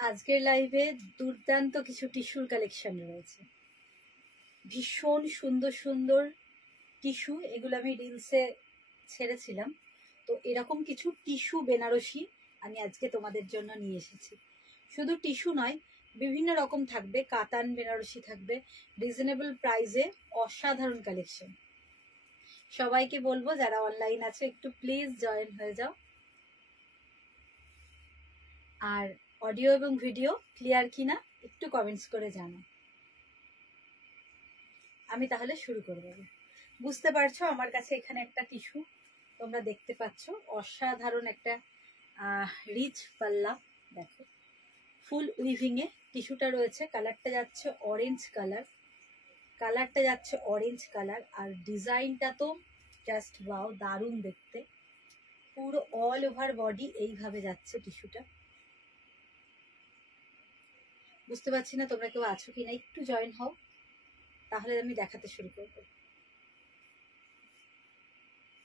আজকের লাইভে দুর্দান্ত কিছু টিস্যুর কালেকশন রয়েছে, ভীষণ সুন্দর সুন্দর টিস্যু। এগুলো আমি রিলসে ছেড়েছিলাম। তো এরকম কিছু টিস্যু বেনারসি আমি আজকে তোমাদের জন্য নিয়ে এসেছি। শুধু টিস্যু নয়, বিভিন্ন রকম থাকবে, কাতান বেনারসি থাকবে রিজনেবল প্রাইসে, অসাধারণ কালেকশন। সবাইকে বলবো যারা অনলাইন আছে একটু প্লিজ জয়েন হয়ে যাও। আর অডিও এবং ভিডিও ক্লিয়ার কিনা একটু কমেন্টস করে জানাও। আমি তাহলে শুরু করে দেবো। বুঝতে পারছো আমার কাছে এখানে একটা টিস্যু তোমরা দেখতে পাচ্ছ, অসাধারণ একটা রিচ পাল্লা। দেখো ফুল উইভিং এ টিস্যুটা রয়েছে। কালারটা যাচ্ছে অরেঞ্জ কালার, আর ডিজাইনটা তো জাস্ট ওয়াও, দারুণ দেখতে। পুরো অল ওভার বডি এইভাবে যাচ্ছে টিস্যুটা। বুঝতে পারছি না তোমরা কেউ আছো কিনা, একটু জয়েন হও তাহলে আমি দেখাতে শুরু করব।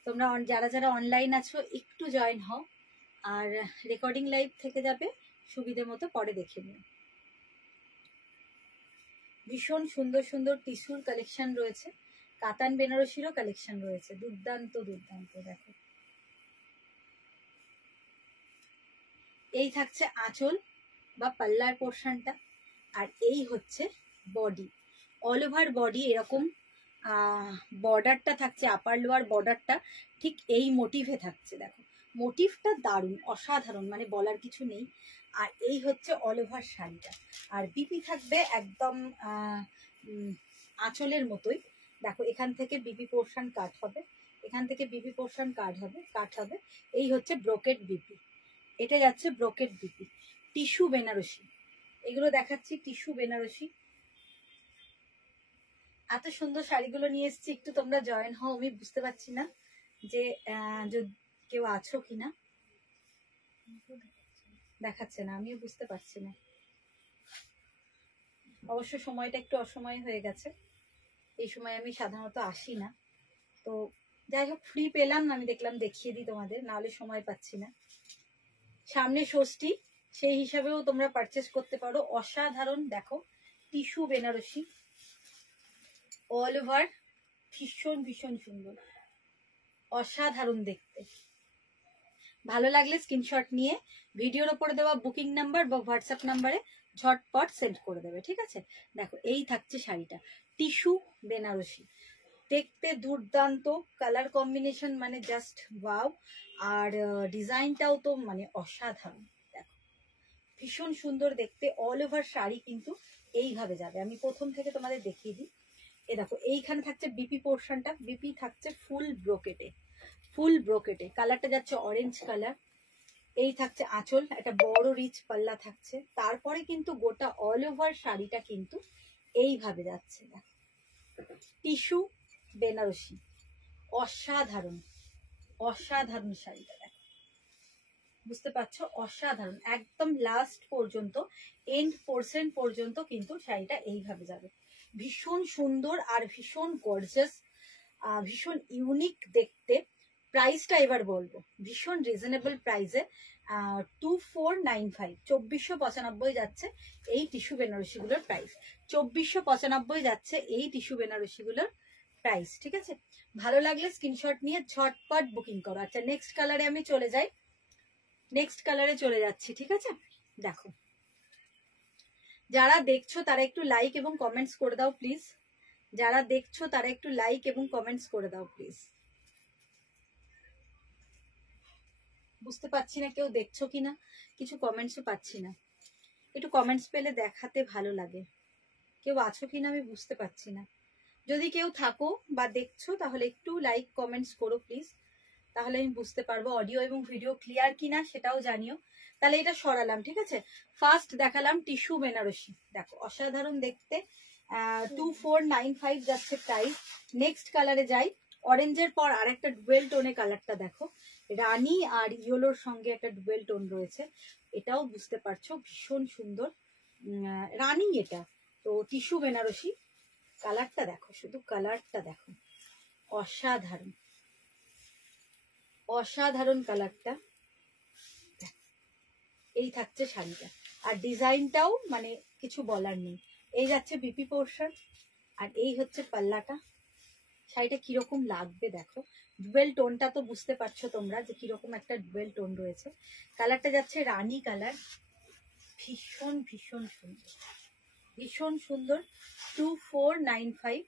তোমরা যারা যারা অনলাইন আছো একটু জয়েন হও, আর রেকর্ডিং লাইভ থেকে যাবে, সুবিধে মতো পরে দেখে নিও। ভীষণ সুন্দর সুন্দর টিস্যুর কালেকশন রয়েছে, কাতান বেনারসিরও কালেকশন রয়েছে, দুর্দান্ত দুর্দান্ত। দেখো এই থাকছে আঁচল বা পাল্লার পোর্শনটা, আর এই হচ্ছে বডি। অল ওভার বডি এরকম বর্ডারটা থাকছে, আপার লোয়ার বর্ডারটা ঠিক এই মোটিভে থাকছে। দেখো মোটিভটা দারুণ, অসাধারণ, মানে বলার কিছু নেই। আর এই হচ্ছে অল ওভার শাড়িটা, আর বিপি থাকবে একদম আঁচলের মতোই। দেখো এখান থেকে বিপি পোর্শন কাট হবে, এখান থেকে বিপি পোর্শন কাট হবে। এই হচ্ছে ব্রোকেট বিপি, এটা যাচ্ছে ব্রোকেট বিপি। টিস্যু বেনারসি, এগুলো দেখাচ্ছি টিস্যু বেনারসি। এত সুন্দর শাড়িগুলো নিয়ে এসেছি, একটু তোমরা জয়েন হও। আমি বুঝতে পারছি না যে কেউ আছো কিনা, দেখাচ্ছে না, আমিও বুঝতে পারছি না। অবশ্য সময়টা একটু অসময় হয়ে গেছে, এই সময় আমি সাধারণত আসি না। তো যাই হোক, ফ্রি পেলাম, আমি দেখলাম দেখিয়ে দিই তোমাদের, নাহলে সময় পাচ্ছি না। সামনে ষষ্ঠী, সেই হিসাবেও তোমরা পারচেস করতে পারো। অসাধারণ দেখো টিস্যু বেনারসি অল ওভার, ভীষণ ভীষণ সুন্দর, অসাধারণ দেখতে। ভালো লাগলে স্ক্রিনশট নিয়ে ভিডিওর ওপরে দেওয়া বুকিং নাম্বার বা হোয়াটসঅ্যাপ নাম্বারে ঝটপট সেন্ড করে দেবে, ঠিক আছে? দেখো এই থাকছে শাড়িটা, টিস্যু বেনারসি, দেখতে দুর্দান্ত, কালার কম্বিনেশন মানে জাস্ট ওয়াও, আর ডিজাইনটাও তো মানে অসাধারণ। দেখো ভীষণ সুন্দর দেখতে, অল ওভার শাড়ি কিন্তু এইভাবে যাবে। আমি প্রথম থেকে তোমাদের দেখিয়ে দিই। এ দেখো এইখানে থাকছে বিপি পোর্শনটা, বিপি থাকছে ফুল ব্রোকেটে, কালারটা যাচ্ছে অরেঞ্জ কালার। এই থাকছে আঁচল, একটা বড় রিচ পাল্লা থাকছে, তারপরে কিন্তু গোটা অল ওভার শাড়িটা কিন্তু এইভাবে যাচ্ছে। টিস্যু বেনারসি, অসাধারণ অসাধারণ শাড়িটা। দেখো বুঝতে পারছো, অসাধারণ, একদম লাস্ট পর্যন্ত, এন্ড পোর্শন পর্যন্ত কিন্তু শাড়িটা এইভাবে যাবে। ভীষণ সুন্দর আর ভীষণ গর্জাস, ভীষণ ইউনিক দেখতে। প্রাইসটা এবার বলবো, ভীষণ রিজনেবল প্রাইসে, 2495, 2495 যাচ্ছে এই টিস্যু বেনারসিগুলোর প্রাইস। 2495 যাচ্ছে এই টিস্যু বেনারসিগুলোর প্রাইস, ঠিক আছে? ভালো লাগলে স্ক্রিনশট নিয়ে ঝটপট বুকিং করো। আচ্ছা নেক্সট কালারে আমি চলে যাই, নেক্সট কালারে চলে যাচ্ছি, ঠিক আছে? দেখো যারা দেখছো তারা একটু লাইক এবং কমেন্টস করে দাও প্লিজ, যারা দেখছো তারা একটু লাইক এবং কমেন্টস করে দাও প্লিজ। বুঝতে পারছি না কেউ দেখছো কিনা, কিছু কমেন্টসও পাচ্ছি না। একটু কমেন্টস পেলে দেখাতে ভালো লাগে, কেউ আছো কিনা আমি বুঝতে পারছি না। যদি কেউ থাকো বা দেখছো তাহলে একটু লাইক কমেন্টস করো প্লিজ, তাহলে আমি বুঝতে পারবো অডিও এবং ভিডিও ক্লিয়ার কিনা সেটাও জানিও। তাহলে এটা সরালাম, ঠিক আছে? ফার্স্ট দেখালাম টিস্যু বেনারসি, দেখো অসাধারণ দেখতে, 2495 যাচ্ছে প্রাইস। নেক্সট কালারে যাই, অরেঞ্জের পর আরেকটা ডুয়েল টোনে কালারটা দেখো, রানী আর ইয়েলোর সঙ্গে একটা ডুয়েল টোন রয়েছে, এটাও বুঝতে পারছো ভীষণ সুন্দর রানী এটা। তো টিস্যু বেনারসি, কালারটা দেখো, শুধু কালারটা দেখো, অসাধারণ অসাধারণ কালারটা। এই থাকছে শাড়িটা, আর ডিজাইনটাও মানে কিছু বলার নেই। এই যাচ্ছে বিপি পোর্শন, আর এই হচ্ছে পাল্লাটা। শাড়িটা কিরকম লাগবে দেখো, ডুয়েল টোনটা তো বুঝতে পারছো তোমরা যে কিরকম একটা ডুয়েল টোন রয়েছে। কালারটা যাচ্ছে রানী কালার, ভীষণ ভীষণ সুন্দর, ভীষণ সুন্দর। 2495,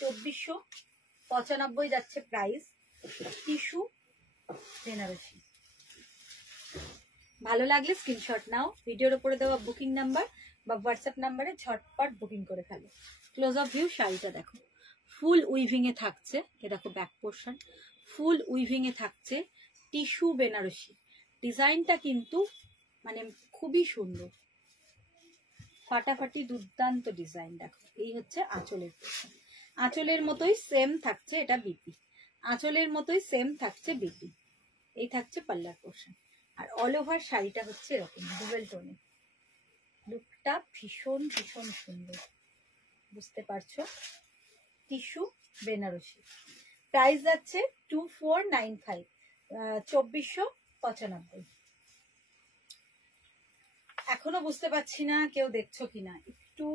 2495 যাচ্ছে প্রাইস। টিস্যু বেনারসি। ভালো লাগলে স্ক্রিনশট নাও, ভিডিওর উপরে দেওয়া বুকিং নাম্বার বা হোয়াটসঅ্যাপ নাম্বারে ঝটপট বুকিং করে ফেলো। ক্লোজ অফ ভিউ শাড়িটা দেখো, ফুল উইভিং এ থাকছে। এ দেখো ব্যাক পোর্শন, ফুল উইভিং এ থাকছে, টিস্যু বেনারসি। ডিজাইনটা কিন্তু মানে খুবই সুন্দর, ফাটাফাটি দুর্দান্ত ডিজাইন। দেখো এই হচ্ছে আঁচলের পোর্শন, আঁচলের মতোই সেম থাকছে এটা বিপি, আঁচলের মতোই সেম থাকছে বিপি। এই থাকছে পাল্লার পোর্শন, আর অল ওভার শাড়িটা হচ্ছে এরকম ডুয়েল টোনে। লুকটা ভীষণ ভীষণ সুন্দর, বুঝতে পারছো। টিস্যু বেনারসি, প্রাইস যাচ্ছে 2495, 2495। এখনো বুঝতে পারছি না কেউ দেখছো কিনা, একটু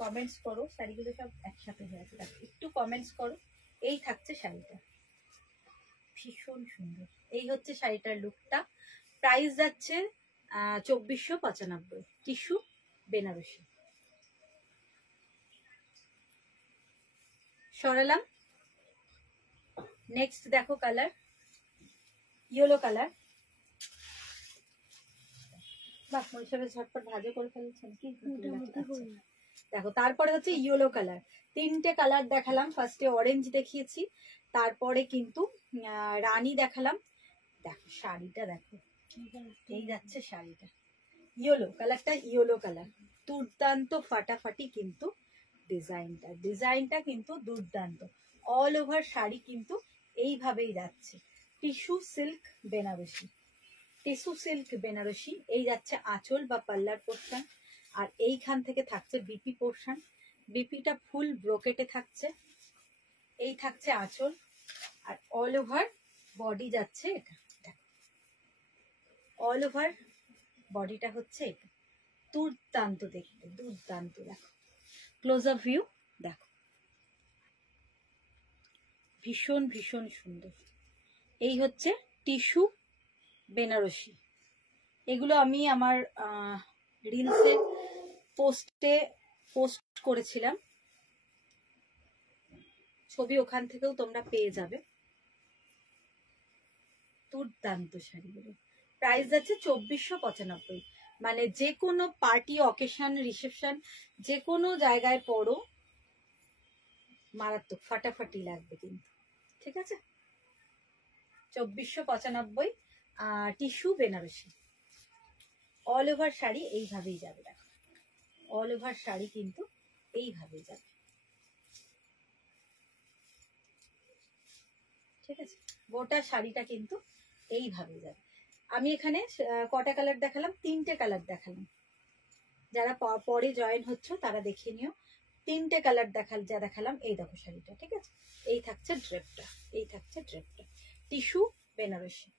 কমেন্টস করো। শাড়িগুলো সব একসাথে হয়ে আছে, একটু কমেন্টস করো। এই থাকছে শাড়িটা, ভীষণ সুন্দর। এই হচ্ছে শাড়িটার লুকটা। প্রাইস যাচ্ছে 2495, টিস্যু বেনারসি। সরালাম। নেক্সট দেখো কালার, ইয়েলো কালার। বাহ, মরিচাবে ঝটপট ভাজা করে ফেলেছেন কি। দেখো তারপরে হচ্ছে ইয়েলো কালার। তিনটে কালার দেখালাম, ফার্স্টে অরেঞ্জ দেখিয়েছি, তারপরে কিন্তু রানী দেখালাম। দেখো শাড়িটা দেখো, এই যাচ্ছে শাড়িটা, ইয়েলো কালারটা, ইয়েলো কালার দুর্দান্ত ফাটাফাটি। কিন্তু ডিজাইনটা কিন্তু দুর্দান্ত। অল ওভার শাড়ি কিন্তু এইভাবেই যাচ্ছে, tissue silk Banarasi, tissue silk Banarasi. এই যাচ্ছে আঁচল বা পাল্লার পোর্শন, আর এইখান থেকে থাকছে বিপি পোর্শন। বিপিটা ফুল ব্রোকেটে থাকছে। এই থাকছে আঁচল, আর অল ওভার বডি যাচ্ছে এটা। দেখো অল ওভার বডিটা হচ্ছে এটা, দুর্দান্ত দেখতে, দুর্দান্ত। দেখো ক্লোজ আপ ভিউ, দেখো ভীষণ ভীষণ সুন্দর। এই হচ্ছে টিস্যু বেনারসি। এগুলো আমি আমার রিলসে পোস্ট করেছিলাম, ছবি ওখান থেকেও তোমরা পেয়ে যাবে। দুর্দান্ত শাড়িগুলো। প্রাইস যাচ্ছে 2495, মানে যে কোনো পার্টি অকেশন রিসেপশন যে কোনো জায়গায় পড়ো, মারাত্মক ফাটাফাটি লাগবে কিন্তু, ঠিক আছে। 2495, tissue Banarasi. All over sari এইভাবেই যাবে। দেখো অল ওভার শাড়ি কিন্তু এইভাবেই যাবে, ঠিক আছে। গোটা শাড়িটা কিন্তু এইভাবেই যাবে। আমি এখানে কটা কালার দেখালাম, তিনটে কালার দেখালাম। যারা পরে জয়েন হচ্ছ তারা দেখে নিও। তিনটে কালার দেখালাম। এই দেখো শাড়িটা, ঠিক আছে। এই থাকছে ড্রেপটা, এই থাকছে ড্রেপটা, টিস্যু বেনারসি।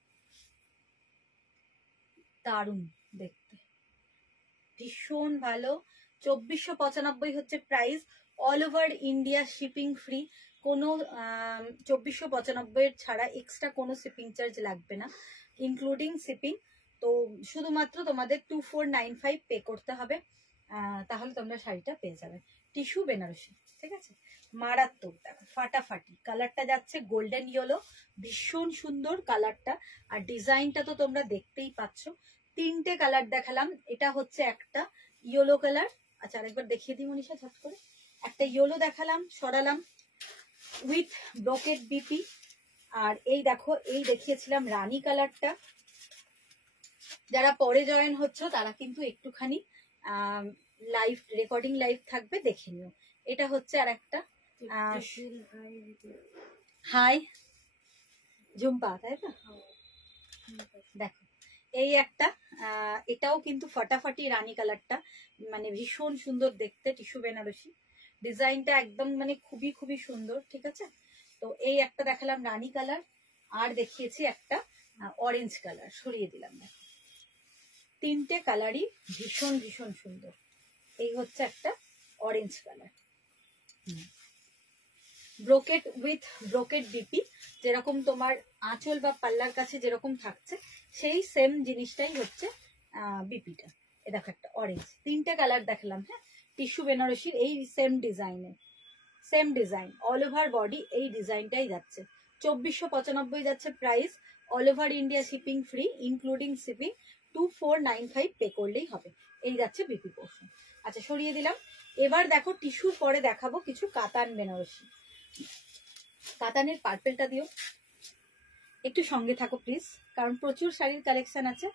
দারুণ দেখতে, ভীষণ ভালো। 2495 হচ্ছে price. All over India shipping free, কোনো 2495 ছাড়া এক্সট্রা কোনো শিপিং চার্জ লাগবে না, ইনক্লুডিং শিপিং। তো শুধুমাত্র তোমাদের 2495 পে করতে হবে, তাহলে তোমরা শাড়িটা পেয়ে যাবে। টিস্যু বেনারসি, ঠিক আছে। মারাত্মক, দেখো ফাটাফাটি। কালারটা যাচ্ছে গোল্ডেন ইয়েলো, ভীষণ সুন্দর কালারটা, আর ডিজাইনটা তো তোমরা দেখতেই পাচ্ছ। তিনটে কালার দেখালাম, এটা হচ্ছে একটা ইয়েলো কালার। আচ্ছা আরেকবার দেখিয়ে দিই মনীষা ঝট করে। একটা ইয়েলো দেখালাম, সরালাম, উইথ ব্রোকেট বিপি। আর এই দেখো, এই দেখিয়েছিলাম রানী কালারটা। যারা পরে জয়েন হচ্ছ তারা কিন্তু একটুখানি লাইভ রেকর্ডিং লাইভ থাকবে, দেখে নিও। এটা হচ্ছে আর একটা হাই ঝুম্পা, তাই তো। দেখো এই একটা, এটাও কিন্তু ফাটাফাটি রানী কালারটা, মানে ভীষণ সুন্দর দেখতে, টিস্যু বেনারসি। ডিজাইনটা একদম মানে খুবই খুবই সুন্দর, ঠিক আছে। তো এই একটা দেখালাম রানী কালার, আর দেখিয়েছি একটা অরেঞ্জ কালার, সরিয়ে দিলাম। দেখো তিনটে কালারই ভীষণ ভীষণ সুন্দর। এই হচ্ছে একটা orange colour, brocade with brocade BP, যেরকম তোমার আঁচল বা পাল্লার কাছে যেরকম থাকছে সেই সেম জিনিসটাই হচ্ছে বিপিটা। এ দেখো একটা অরেঞ্জ, তিনটে কালার দেখালাম। হ্যাঁ, টিস্যু বেনারসির এই সেম ডিজাইনে, same design all over body, এই ডিজাইনটাই যাচ্ছে 2495 যাচ্ছে price. All over India shipping free, including shipping 2495 pay করলেই হবে। এই যাচ্ছে বিপি পোর্শন। আচ্ছা, সরিয়ে দিলাম। এবার দেখো টিস্যুর পরে দেখাবো কিছু কাতান বেনারসি। কাতানের পার্পেলটা দিও, একটু সঙ্গে থাকো প্লিজ, কারণ প্রচুর শাড়ির কালেকশন আছে,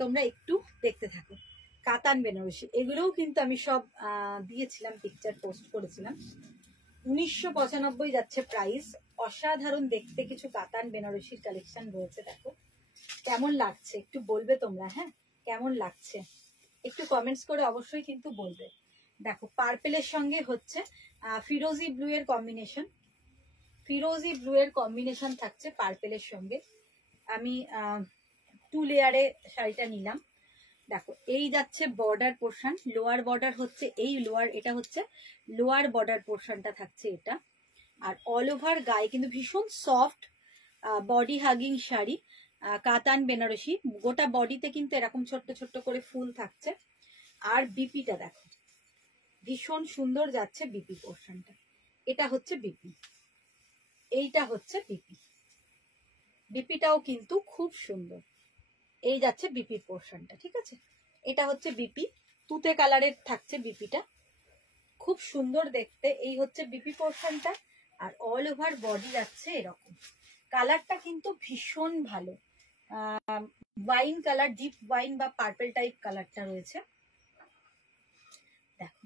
তোমরা একটু দেখতে থাকো। কাতান বেনারসি এগুলোও কিন্তু আমি সব দিয়েছিলাম, পিকচার পোস্ট করেছিলাম। 1995 যাচ্ছে প্রাইস। অসাধারণ দেখতে কিছু কাতান বেনারসির কালেকশন রয়েছে। দেখো কেমন লাগছে একটু বলবে তোমরা, হ্যাঁ কেমন লাগছে একটু কমেন্টস করে অবশ্যই কিন্তু বলবে। দেখো পার্পেলের সঙ্গে হচ্ছে ফিরোজি ব্লু এর কম্বিনেশন, ফিরোজি ব্লু এর কম্বিনেশন থাকছে পার্পেলের সঙ্গে। আমি 2 লেয়ারে শাড়িটা নিলাম। দেখো এই যাচ্ছে বর্ডার পোর্শন, লোয়ার বর্ডার হচ্ছে এই লোয়ার, এটা হচ্ছে লোয়ার বর্ডার পোর্শনটা থাকছে এটা। আর অল ওভার গায়ে কিন্তু ভীষণ সফট বডি হাগিং শাড়ি, কাতান বেনারসি। গোটা বডিতে কিন্তু এরকম ছোট্ট ছোট্ট করে ফুল থাকছে। আর বিপিটা দেখো ভীষণ সুন্দর যাচ্ছে বিপি পোর্শনটা। এটা হচ্ছে বিপি, এইটা হচ্ছে বিপি, বিপিটাও কিন্তু খুব সুন্দর। এই যাচ্ছে বিপি পোর্শনটা, ঠিক আছে। এটা হচ্ছে বিপি, তুতে কালারের থাকছে বিপিটা, খুব সুন্দর দেখতে। এই হচ্ছে বিপি পোর্শনটা। আর অল ওভার বডি যাচ্ছে এরকম। কালারটা কিন্তু ভীষণ ভালো, ওয়াইন কালার, ডিপ ওয়াইন বা পার্পল টাইপ কালারটা রয়েছে। দেখো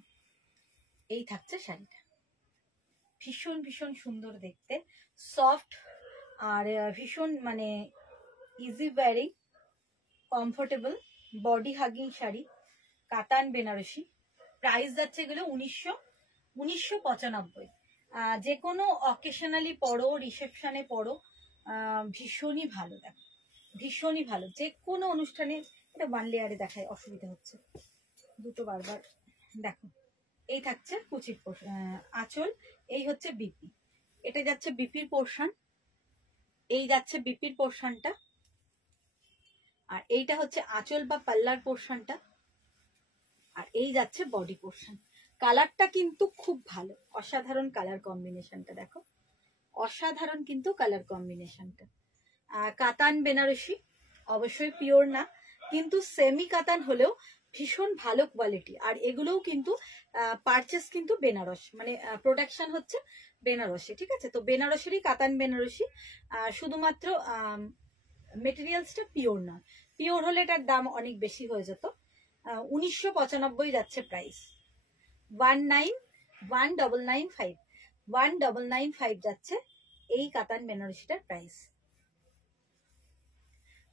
এই থাকছে শাড়িটা, ভীষণ ভীষণ সুন্দর দেখতে, সফট আর ভীষণ মানে easy wearing, comfortable body hugging sari, কাতান বেনারসি। প্রাইস যাচ্ছে এগুলো 1995। যে কোনো অকেশনালি পরো, রিসেপশনে পরো, ভীষণই ভালো। দেখো ভীষণই ভালো, যে কোনো অনুষ্ঠানে। এটা 1 লেয়ারে দেখায়, অসুবিধা হচ্ছে দুটো বারবার। দেখো এই থাকছে কুচির আঁচল, এই হচ্ছে বিপি, এটা যাচ্ছে বিপির পোর্শন, এই যাচ্ছে বিপির পোর্শনটা। আর এইটা হচ্ছে আঁচল বা পাল্লার পোর্শনটা। আর এই যাচ্ছে বডি পোর্শন। কালারটা কিন্তু খুব ভালো, অসাধারণ কালার কম্বিনেশনটা। দেখো অসাধারণ কিন্তু কালার কম্বিনেশনটা। কাতান বেনারসি অবশ্যই পিওর না, কিন্তু সেমি কাতান হলেও ভীষণ ভালো কোয়ালিটি। আর এগুলোও কিন্তু পারচেস কিন্তু বেনারস, মানে প্রোডাকশন হচ্ছে বেনারসি, ঠিক আছে। তো বেনারসেরই কাতান বেনারসি, শুধুমাত্র মেটেরিয়ালসটা পিওর না, পিওর হলে এটার দাম অনেক বেশি হয়ে যেত। 1995 যাচ্ছে প্রাইস, 1995 যাচ্ছে এই কাতান বেনারসিটার প্রাইস।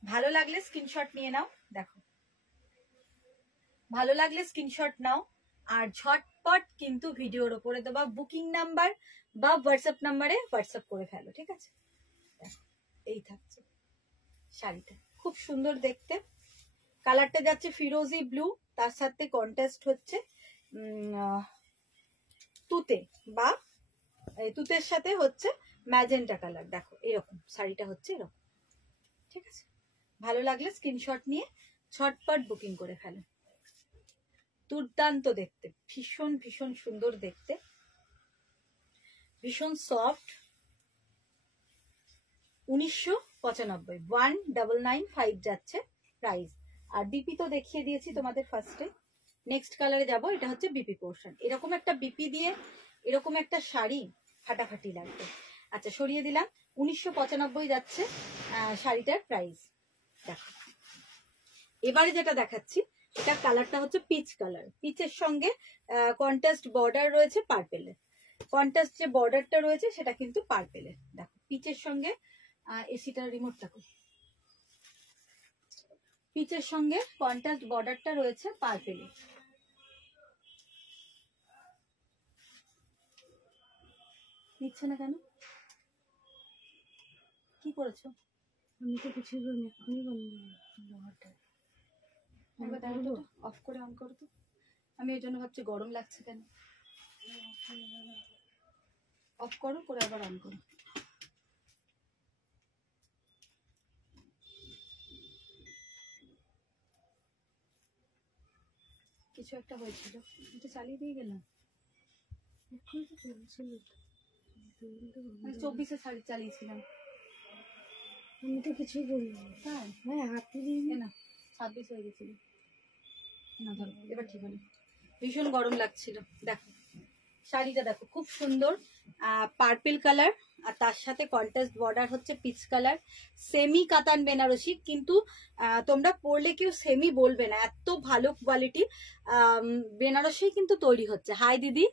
ভালো লাগলে স্ক্রিনশট নিয়ে নাও। দেখো ভালো লাগলে স্ক্রিনশট নাও, আর ঝটপট কিন্তু ভিডিওর ওপরে দেওয়া বুকিং নাম্বার বা হোয়াটসঅ্যাপ নাম্বারে হোয়াটসঅ্যাপ করে ফেলো, ঠিক আছে। এই থাকছে শাড়িটা, খুব সুন্দর দেখতে। কালারটা যাচ্ছে ফিরোজি ব্লু, তার সাথে কন্ট্রাস্ট হচ্ছে তুতে, বা তুতের সাথে হচ্ছে ম্যাজেন্টা কালার। দেখো এরকম শাড়িটা হচ্ছে এরকম, ঠিক আছে। ভালো লাগলে স্ক্রিনশট নিয়ে ঝটপট বুকিং করে ফেলো। দুর্দান্ত দেখতে, ভীষণ ভীষণ সুন্দর দেখতে, ভীষণ সফট। 1995, 1995 যাচ্ছে প্রাইস। আর বিপি তো দেখিয়ে দিয়েছি তোমাদের ফার্স্টে। নেক্সট কালারে যাব, এটা হচ্ছে বিপি পোর্শন। এরকম একটা বিপি দিয়ে এরকম একটা শাড়ি ফাটাফাটি লাগবে। আচ্ছা সরিয়ে দিলাম। 1995 যাচ্ছে শাড়িটার প্রাইস। দেখো এবারে যেটা দেখাচ্ছি, এটা কালারটা হচ্ছে পিচ কালার, পিচের সঙ্গে কন্ট্রাস্ট বর্ডার রয়েছে পার্পেলের, কন্ট্রাস্ট যে বর্ডারটা রয়েছে সেটা কিন্তু পার্পেলের। দেখো পিচের সঙ্গে এসিটার রিমোটটা করি, পিচের সঙ্গে কন্ট্রাস্ট বর্ডারটা রয়েছে পার্পেলের। নিচ্ছে না কেন, কি করেছো? আমি তো কিছু এক্ষুনি বন্ধ। একবার দেখো তো, অফ করে অন করো তো। আমি এই জন্য ভাবছি গরম লাগছে কেন। অফ করো, করে আবার অন করো। কিছু একটা হয়েছিল, এটা চালিয়ে দিয়ে গেলাম। 24-এ শাড়ি চালিয়েছিলাম আমি তো কিছুই বলিনি। হ্যাঁ হাতে দিয়ে না, 26 হয়ে গেছিল না। ধরো এবার ঠিক হলো। ভীষণ গরম লাগছিল। দেখো শাড়িটা দেখো, খুব সুন্দর পার্পল কালার, আর তার সাথে কন্ট্রাস্ট বর্ডার হচ্ছে পিচ কালার। সেমি কাতান বেনারসি, কিন্তু তোমরা পরলে কেউ সেমি বলবে না, এত ভালো কোয়ালিটি বেনারসি কিন্তু তৈরি হচ্ছে। হাই দিদি,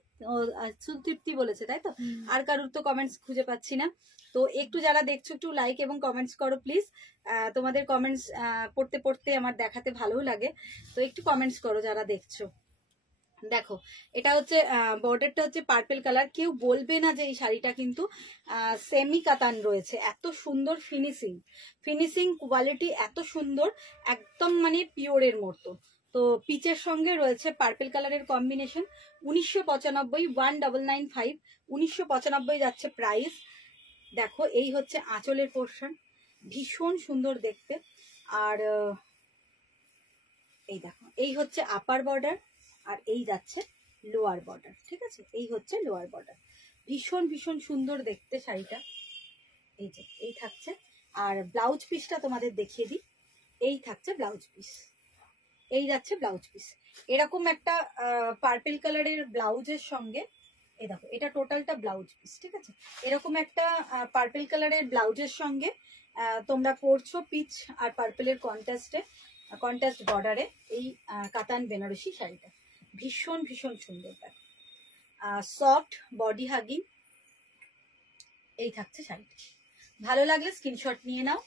সুতৃপ্তি বলেছে তাই তো। আর কারোর তো কমেন্টস খুঁজে পাচ্ছি না। তো একটু যারা দেখছো একটু লাইক এবং কমেন্টস করো প্লিজ। তোমাদের কমেন্টস পড়তে পড়তে আমার দেখাতে ভালো লাগে, তো একটু কমেন্টস করো যারা দেখছো। দেখো এটা হচ্ছে বর্ডারটা হচ্ছে পার্পল কালার, কেউ বলবে না যে এই শাড়িটা কিন্তু সেমি কাতান রয়েছে। এত সুন্দর ফিনিশিং কোয়ালিটি এত সুন্দর, একদম মানে পিওরের মতো। তো পিচের সঙ্গে রয়েছে পার্পল কালারের কম্বিনেশন। 1995, 1995, 1995 যাচ্ছে প্রাইস। দেখো এই হচ্ছে আঁচলের পোর্শন, ভীষণ সুন্দর দেখতে। আর এই দেখো এই হচ্ছে আপার বর্ডার, আর এই যাচ্ছে লোয়ার বর্ডার। ঠিক আছে, এই হচ্ছে লোয়ার বর্ডার। ভীষণ ভীষণ সুন্দর দেখতে শাড়িটা। এই যে এই থাকছে, আর ব্লাউজ পিসটা তোমাদের দেখিয়ে দিই। এই থাকছে ব্লাউজ পিস, এই যাচ্ছে ব্লাউজ পিস। এরকম একটা পার্পল কালারের ব্লাউজের সঙ্গে, এই দেখো এটা টোটালটা ব্লাউজ পিস। ঠিক আছে, এরকম একটা পার্পল কালারের ব্লাউজের সঙ্গে তোমরা পরছো পিচ আর পার্পলের কন্ট্রাস্ট বর্ডারে এই কাতান বেনারসি শাড়িটা। ভীষণ ভীষণ সুন্দর, দেখো সফট বডি হাগিং। এই থাকছে শাড়িটা। ভালো লাগলে স্ক্রিনশট নিয়ে নাও।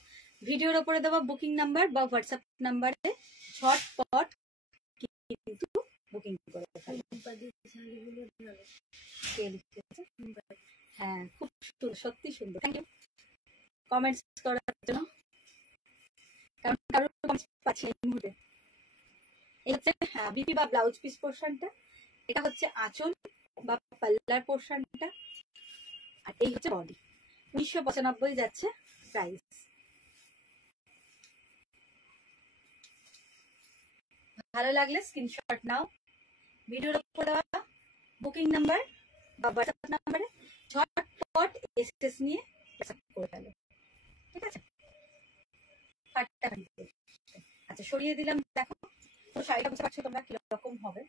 ভিডিওর ওপরে দেওয়া বুকিং নাম্বার বা হোয়াটসঅ্যাপ নাম্বারে ঝটপট কিন্তু বুকিং করে হ্যাঁ, খুব সুন্দর, সত্যি সুন্দর। থ্যাংক ইউ কমেন্টস করার জন্য, কারণ কারোর কমেন্টস পাচ্ছি এই মুহূর্তে। এই হচ্ছে বিপি বা ব্লাউজ পিস পোর্শনটা, এটা হচ্ছে আঁচল বা পাল্লার পোর্শনটা, আর এই হচ্ছে বডি। 1995 যাচ্ছে প্রাইস। ভালো লাগলে স্ক্রিনশট নাও। ভিডিওর উপর দেওয়া বুকিং নাম্বার বা হোয়াটসঅ্যাপ নাম্বারে ঝটপট এসএস নিয়ে করে ফেলো। ঠিক আছে, আচ্ছা সরিয়ে দিলাম। দেখো তো শাড়িটা বুঝতে পারছো তোমরা কিরকম হবে।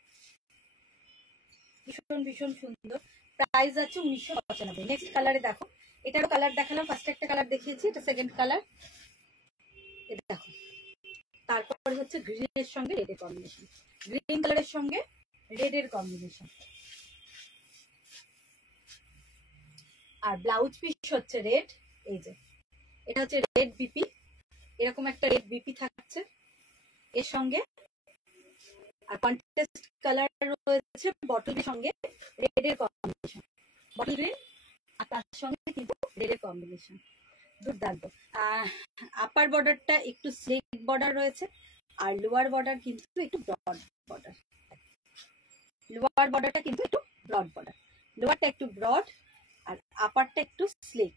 ভীষণ ভীষণ সুন্দর, প্রাইস আছে 1995। নেক্সট কালারে দেখো, এটারও কালার দেখালাম, ফার্স্ট একটা কালার দেখিয়েছি, এটা সেকেন্ড কালার। এটা দেখো, তারপরে হচ্ছে গ্রিনের সঙ্গে রেডের কম্বিনেশন, গ্রিন কালারের সঙ্গে রেডের কম্বিনেশন। আর ব্লাউজ পিস হচ্ছে রেড। এই যে এটা হচ্ছে রেড বিপি, এরকম একটা রেড বিপি থাকছে এর সঙ্গে। আর কন্ট্রাস্ট কালার রয়েছে বটলের সঙ্গে রেডের কম্বিনেশন, বটল গ্রিন আর তার সঙ্গে কিন্তু রেডের কম্বিনেশন, দুর্দান্ত। আপার বর্ডারটা একটু স্লিক বর্ডার রয়েছে, আর লোয়ার বর্ডার কিন্তু একটু ব্রড বর্ডার। লোয়ার বর্ডারটা কিন্তু একটু ব্রড বর্ডার, লোয়ারটা একটু ব্রড আর আপারটা একটু স্লিক।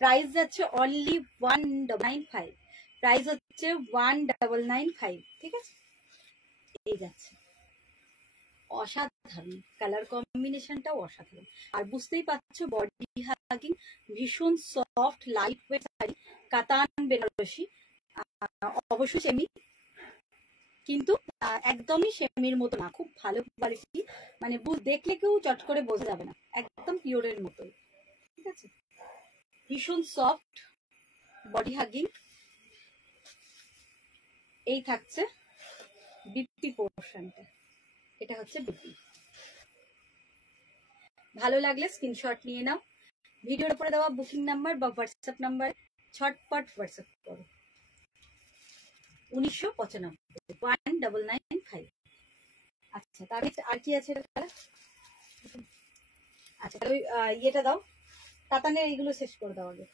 প্রাইস যাচ্ছে অনলি 1995, প্রাইস হচ্ছে 1995। ঠিক আছে, এই যাচ্ছে অসাধারণ, কালার কম্বিনেশনটাও অসাধারণ। আর বুঝতেই পারছো বডি হাগিং, ভীষণ সফট লাইট ওয়েট শাড়ি, কাতান বেনারসি। অবশ্যই সেমি, কিন্তু একদমই সেমির মতো না, খুব ভালো কোয়ালিটি, মানে দেখলে কেউ চট করে বোঝা যাবে না, একদম পিওরের মতো। ঠিক আছে, ভীষণ সফট বডি হাগিং। এই থাকছে বিপি পোর্শনটা, এটা হচ্ছে বিপি। ভালো লাগলে স্ক্রিনশট নিয়ে নাও। ভিডিওর উপরে দেওয়া বুকিং নাম্বার বা হোয়াটসঅ্যাপ নাম্বার ছটপট হোয়াটসঅ্যাপ করো। 1995, 1995। আচ্ছা তাহলে আর কি আছে? আচ্ছা তাহলে ইয়েটা দাও, কাতানের এইগুলো শেষ করে দাও আগে।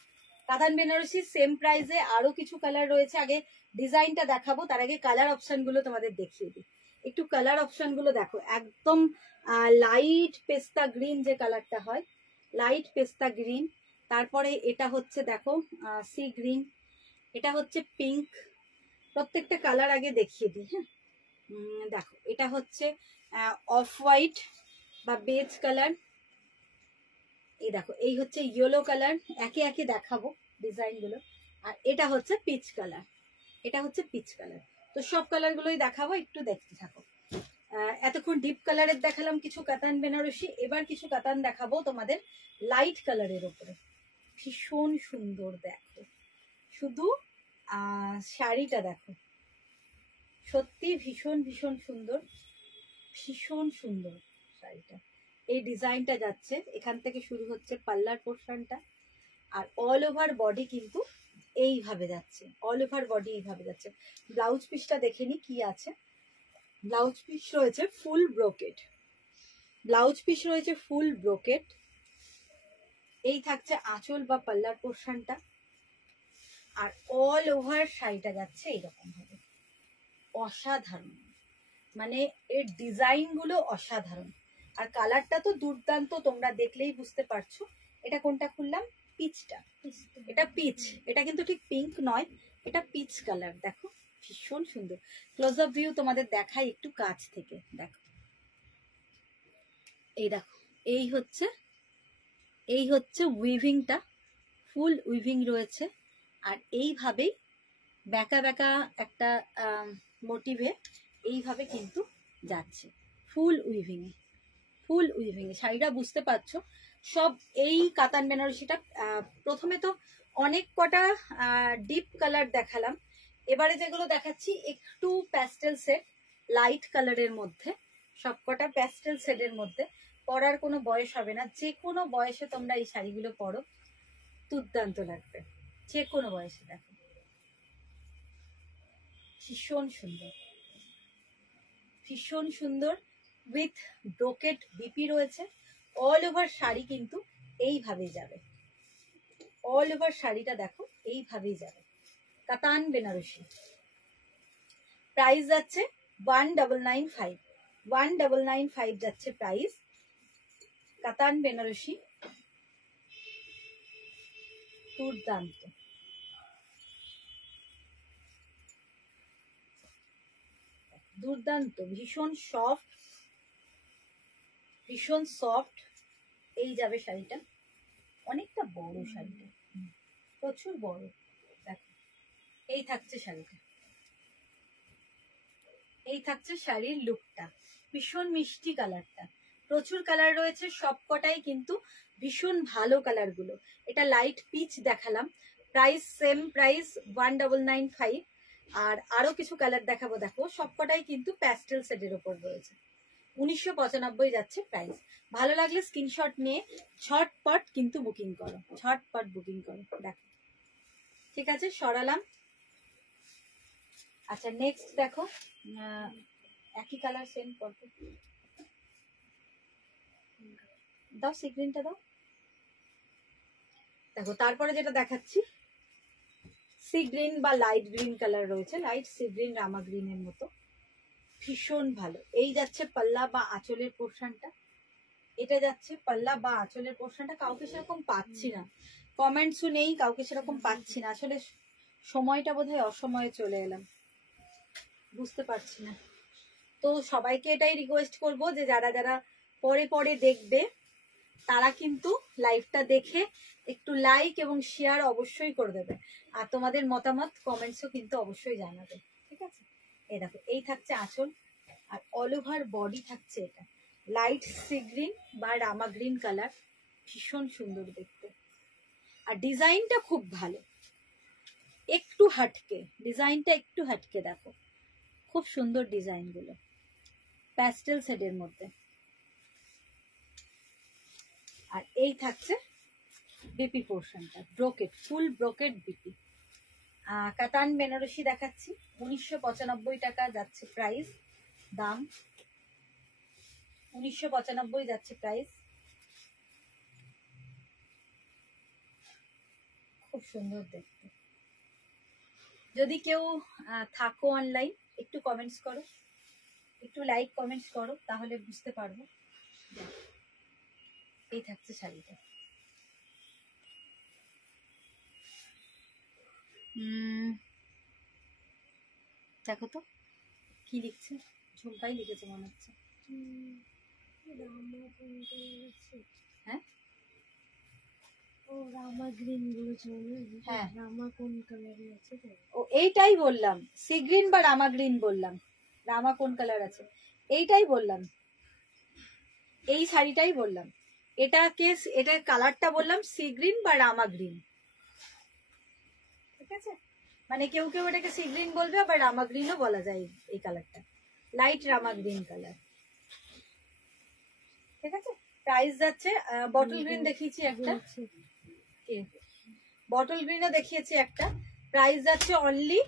কাতান বেনারসি সেম প্রাইসে আরো কিছু কালার রয়েছে। আগে ডিজাইনটা দেখাবো, তার আগে কালার অপশন গুলো তোমাদের দেখিয়ে দিই। একটু কালার অপশন গুলো দেখো, একদম লাইট পেস্তা গ্রিন যে কালারটা হয়, লাইট পেস্তা গ্রিন। তারপরে এটা হচ্ছে দেখো সি গ্রিন, এটা হচ্ছে পিঙ্ক। প্রত্যেকটা কালার আগে দেখিয়ে দিই। হ্যাঁ, দেখো এটা হচ্ছে অফ হোয়াইট বা বেজ কালার। এই দেখো এই হচ্ছে ইয়েলো কালার, একে একে দেখাবো ডিজাইন গুলো। আর এটা হচ্ছে পিচ কালার, এটা হচ্ছে পিচ কালার। তো সব কালার গুলোই দেখাবো, একটু দেখতে থাকো। এতক্ষণ ডিপ কালারের দেখালাম কিছু কাতান বেনারসি, এবার কিছু কাতান দেখাবো তোমাদের লাইট কালারের উপরে। ভীষণ সুন্দর, দেখো শুধু শাড়িটা দেখো, সত্যি ভীষণ ভীষণ সুন্দর, ভীষণ সুন্দর শাড়িটা। এই ডিজাইনটা যাচ্ছে, এখান থেকে শুরু হচ্ছে পাল্লার পোর্শনটা, আর অল ওভার বডি কিন্তু এইভাবে যাচ্ছে, অল ওভার বডি এইভাবে যাচ্ছে। ব্লাউজ পিসটা দেখে নি কি আছে। ব্লাউজ পিস রয়েছে ফুল ব্রোকেট, ব্লাউজ পিস রয়েছে ফুল ব্রোকেট। এই থাকছে আঁচল বা পাল্লার পোর্শনটা, আর অল ওভার শাড়িটা যাচ্ছে এইরকম ভাবে। অসাধারণ, মানে এর ডিজাইন গুলো অসাধারণ। আর কালারটা তো দুর্দান্ত, তোমরা দেখলেই বুঝতে পারছো। এটা কোনটা খুললাম? পিচটা, এটা পিচ, এটা কিন্তু ঠিক পিঙ্ক নয়, এটা পিচ কালার। দেখো ভীষণ সুন্দর। ক্লোজ আপ ভিউ তোমাদের দেখাই একটু কাছ থেকে, দেখো এই দেখো এই হচ্ছে উইভিংটা, ফুল উইভিং রয়েছে। আর এইভাবেই বেঁকা বেঁকা একটা মোটিভে এইভাবে কিন্তু যাচ্ছে, ফুল উইভিংয়ে, ফুল উইভিংয়ে। শাড়িটা বুঝতে পারছো সব। এই কাতান বেনারসিটা প্রথমে তো অনেক কটা ডিপ কালার দেখালাম, এবারে যেগুলো দেখাচ্ছি একটু প্যাস্টেল শেড, লাইট কালারের মধ্যে, সবকটা প্যাস্টেল শেডের মধ্যে। পরার কোনো বয়স হবে না, যে কোনো বয়সে তোমরা এই শাড়িগুলো পরো, দুর্দান্ত লাগবে, যে কোনো বয়সে। দেখো ভীষণ সুন্দর, ভীষণ সুন্দর, উইথ ব্রোকেট বিপি রয়েছে। অল ওভার শাড়ি কিন্তু এইভাবেই যাবে, অল ওভার শাড়িটা দেখো এইভাবেই যাবে। কাতান বেনারসি, প্রাইস যাচ্ছে 1995, 1995 যাচ্ছে প্রাইস। কাতান বেনারসি দুর্দান্ত, দুর্দান্ত, ভীষণ সফট, ভীষণ সফট। এই যাবে শাড়িটা, অনেকটা বড় শাড়িটা, প্রচুর বড়। দেখো এই থাকছে শাড়িটা, এই থাকছে শাড়ির লুকটা। ভীষণ মিষ্টি কালারটা, প্রচুর কালার রয়েছে, সবকটাই কিন্তু ভীষণ ভালো কালার গুলো। এটা লাইট পিচ দেখালাম, প্রাইস সেম প্রাইস 1995। আর আরো কিছু কালার দেখাবো, দেখো সবকটাই কিন্তু প্যাস্টেল শেডের উপর রয়েছে। 1995 যাচ্ছে প্রাইস। ভালো লাগলে স্ক্রিনশট নিয়ে ঝটপট কিন্তু বুকিং করো, ঝটপট বুকিং করো। দেখো ঠিক আছে, সরালাম। আচ্ছা নেক্সট দেখো, একই কালার সেম করবো, দাও সি গ্রিনটা দাও। দেখো তারপরে যেটা দেখাচ্ছি সি গ্রিন বা লাইট গ্রিন কালার রয়েছে, লাইট সি গ্রিন রামা গ্রিনের মতো, ভীষণ ভালো। এই যাচ্ছে পাল্লা বা আঁচলের পোর্শনটা, এটা যাচ্ছে পাল্লা বা আঁচলের পোর্শনটা। কাউকে সেরকম পাচ্ছি না, কমেন্টসও নেই, কাউকে সেরকম পাচ্ছি না। আসলে সময়টা বোধহয় অসময়ে চলে এলাম, বুঝতে পারছি না। তো সবাইকে এটাই রিকোয়েস্ট করব যে যারা যারা পরে পরে দেখবে তারা কিন্তু লাইভটা দেখে একটু লাইক এবং শেয়ার অবশ্যই করে দেবে, আর তোমাদের মতামত কমেন্টসও কিন্তু অবশ্যই জানাবে, ঠিক আছে। এই দেখো এই থাকছে আঁচল, আর অল ওভার বডি থাকছে এটা লাইট সি গ্রিন বা রামা গ্রিন কালার, ভীষণ সুন্দর দেখতে। আর ডিজাইনটা খুব ভালো, একটু হাটকে ডিজাইনটা, একটু হাটকে দেখো, খুব সুন্দর ডিজাইন গুলো প্যাস্টেল শেডের মধ্যে। আর এই থাকছে বিপি পোর্শনটা, ব্রোকেট, ফুল ব্রোকেট বিপি। কাতান বেনারসি দেখাচ্ছি, 1995 টাকা যাচ্ছে প্রাইস, দাম 1995 যাচ্ছে প্রাইস। খুব সুন্দর দেখতে। যদি কেউ থাকো অনলাইন, একটু কমেন্টস করো, একটু লাইক কমেন্টস করো, তাহলে বুঝতে পারবো। এই থাকছে শাড়িটা। দেখো তো কি লিখছে, ঝুমকাই লিখেছে মনে হচ্ছে। হ্যাঁ ও রামা গ্রিন বলেছে, হ্যাঁ রামা কোন কালারে আছে? ও এইটাই বললাম, সি গ্রিন বা রামা গ্রিন বললাম। রামা কোন কালার আছে এইটাই বললাম, এই শাড়িটাই বললাম। এটার কালারটা বললাম সি গ্রিন বা রামা গ্রিন, ঠিক আছে? মানে কেউ কেউ এটাকে সি গ্রিন বলবে, আবার রামা গ্রিনও বলা যায়। এই কালারটা লাইট রামা গ্রিন কালার, ঠিক আছে? প্রাইস যাচ্ছে, বটল গ্রিন দেখিয়েছি একটা, বটল গ্রিনও দেখিয়েছি একটা। প্রাইস যাচ্ছে অনলি,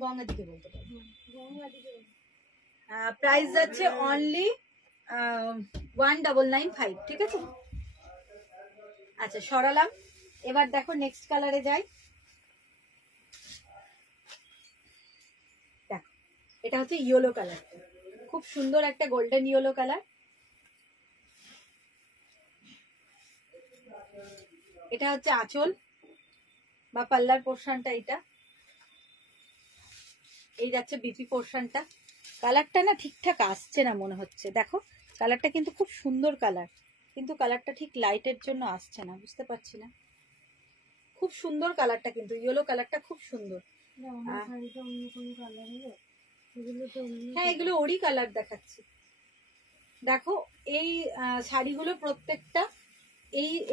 গঙ্গা দিকে বলতে পারবো, প্রাইস যাচ্ছে অনলি 1995, ঠিক আছে? আচ্ছা সরালাম। এবার দেখো নেক্সট কালারে যাই। দেখো এটা হচ্ছে ইয়েলো কালার, খুব সুন্দর একটা গোল্ডেন ইয়েলো কালার। এটা হচ্ছে আঁচল বা পাল্লার পোর্শনটা, এটা এই যাচ্ছে বিপি পোর্শনটা। কালারটা না ঠিকঠাক আসছে না মনে হচ্ছে, দেখো কালারটা কিন্তু খুব সুন্দর কালার, কিন্তু কালারটা ঠিক লাইটের জন্য আসছে না, বুঝতে পারছি না। খুব সুন্দর কালারটা, কিন্তু ইয়েলো কালারটা খুব সুন্দর। হ্যাঁ এগুলো ওরই কালার দেখাচ্ছি। দেখো এই শাড়িগুলো প্রত্যেকটা